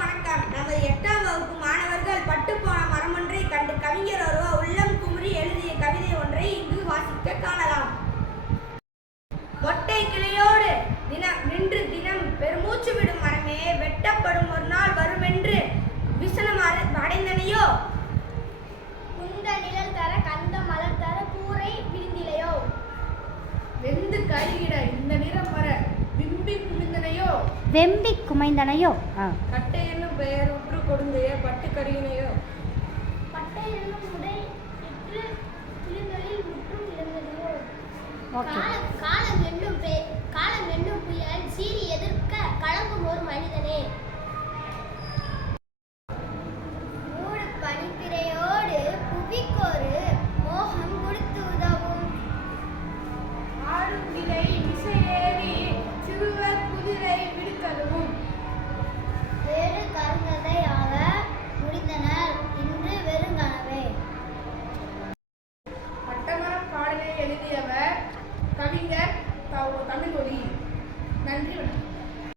வணக்கம். நமது எட்டாம் வகுப்பு மாணவர்கள் பட்டுப்போன மரமொன்றை கண்டு கவிஞர் வெம்பி குமைந்தனையோ? ஆ. கட்டை என்னும் பெயர் உற்று கொடுந்தைய பட்டு கருகினையோ பட்டை என்னும் உடை இற்று கிளிகளில் முற்றும் இழந்ததையோ? காலம் காலம் என்னும் பெ- காலம் என்னும் புயல் சீறி எதிர்க்க கலங்கும் ஒரு மனிதனே? பாடலை